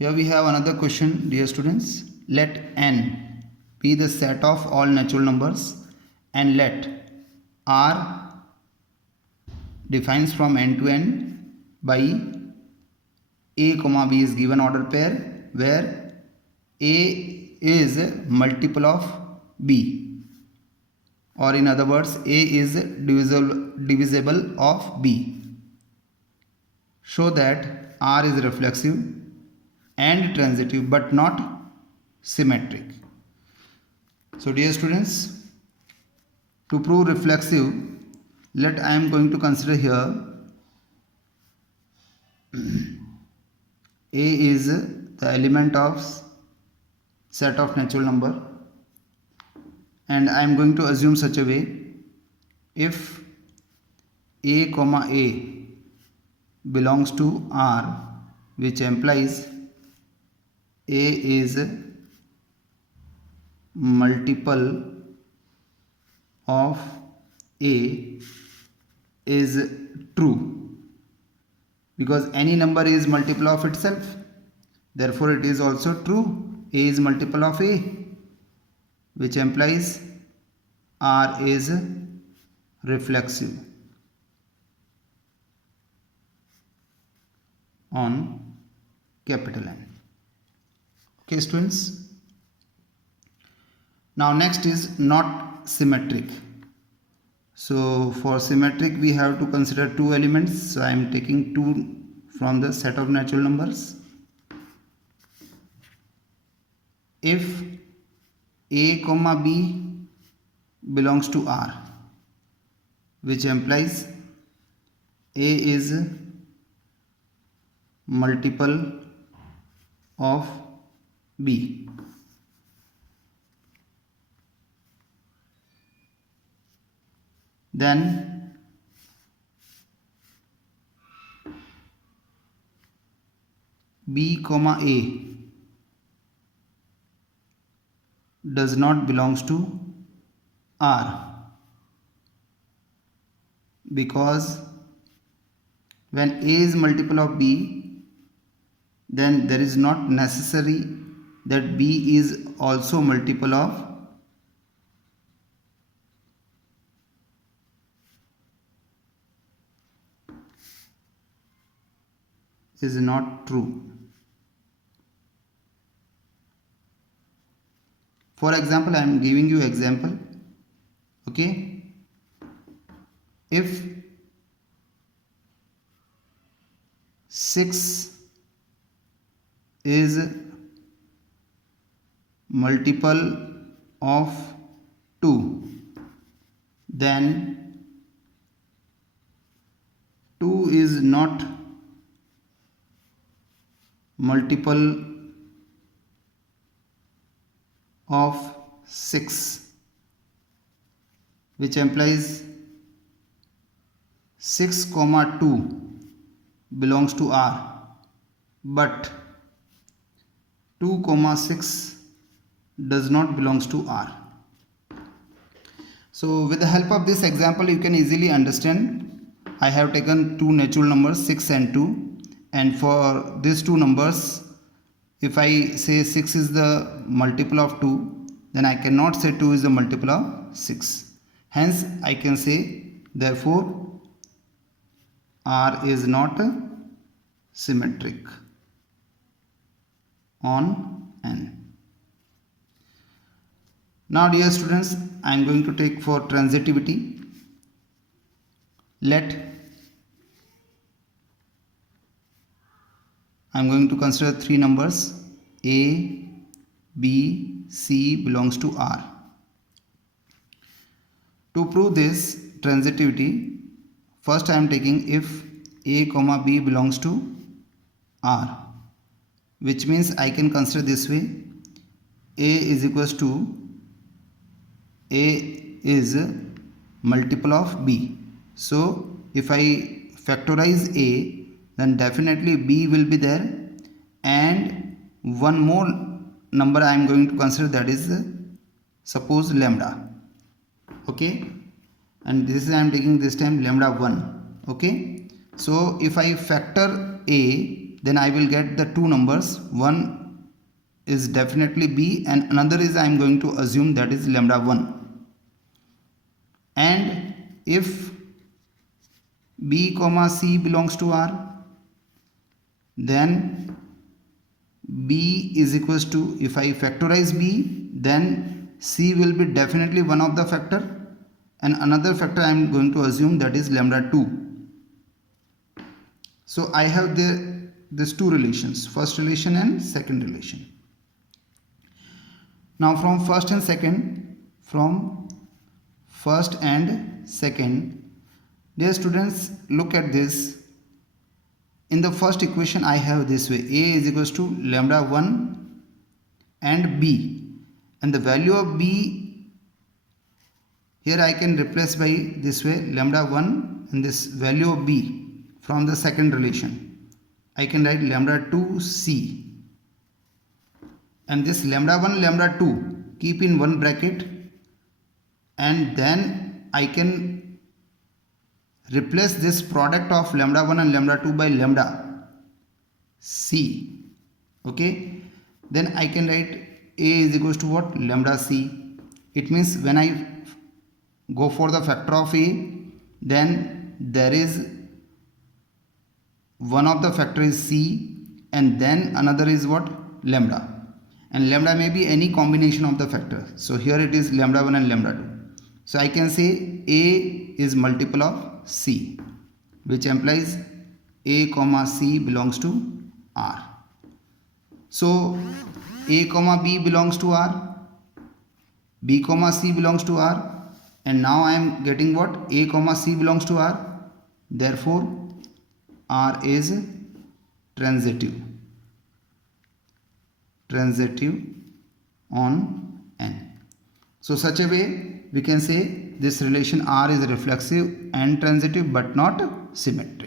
Here we have another question, dear students. Let n be the set of all natural numbers and let r defines from n to n by a comma b is given order pair where a is multiple of b, or in other words a is divisible of b. Show that r is reflexive and transitive but not symmetric. So dear students, to prove reflexive, let I am going to consider here a is the element of set of natural number, and I am going to assume such a way: if a comma a belongs to R, which implies a is multiple of a is true, because any number is multiple of itself, therefore it is also true a is multiple of a, which implies R is reflexive on capital N. Okay students, now next is not symmetric. So for symmetric we have to consider two elements, so I am taking 2 from the set of natural numbers. If a comma b belongs to R, which implies a is multiple of b, then b comma a does not belongs to R, because when a is multiple of b, then there is not necessary that b is also multiple of is not true. For example, I am giving you example. Okay, if 6 is multiple of 2, then 2 is not multiple of 6, which implies 6 comma 2 belongs to R, but 2 comma 6 does not belongs to R. So with the help of this example you can easily understand. I have taken two natural numbers 6 and 2, and for these two numbers, if I say 6 is the multiple of 2, then I cannot say 2 is the multiple of 6. Hence I can say, therefore R is not symmetric on N. Now dear students, I am going to take for transitivity. Let I am going to consider three numbers a, b, c belongs to R. To prove this transitivity, first I am taking if a comma b belongs to R, which means I can consider this way: a is equals to a is multiple of b. So if I factorize a, then definitely b will be there, and one more number I am going to consider, that is suppose lambda. Okay, and this is I am taking this time lambda 1. Okay, so if I factor a, then I will get the two numbers. One is definitely B and another is I am going to assume that is lambda 1. And if B comma C belongs to R, then B is equals to, if I factorize B, then C will be definitely one of the factor and another factor I am going to assume that is lambda 2. So I have these two relations, first relation and second relation. Now from first and second, dear students, look at this. In the first equation I have this way, A is equals to lambda 1 and B, and the value of B here I can replace by this way, lambda 1 and this value of B from the second relation. I can write lambda 2 C, and this lambda 1 lambda 2 keep in one bracket, and then I can replace this product of lambda 1 and lambda 2 by lambda C. Okay, then I can write A is equals to what? Lambda C. It means when I go for the factor of A, then there is one of the factor is C and then another is what? Lambda. And lambda may be any combination of the factor. So here it is lambda 1 and lambda 2. So I can say A is multiple of C, which implies A comma C belongs to R. So A comma B belongs to R, B comma C belongs to R, and now I am getting what? A comma C belongs to R. Therefore R is transitive on N. So such a way we can say this relation R is reflexive and transitive but not symmetric.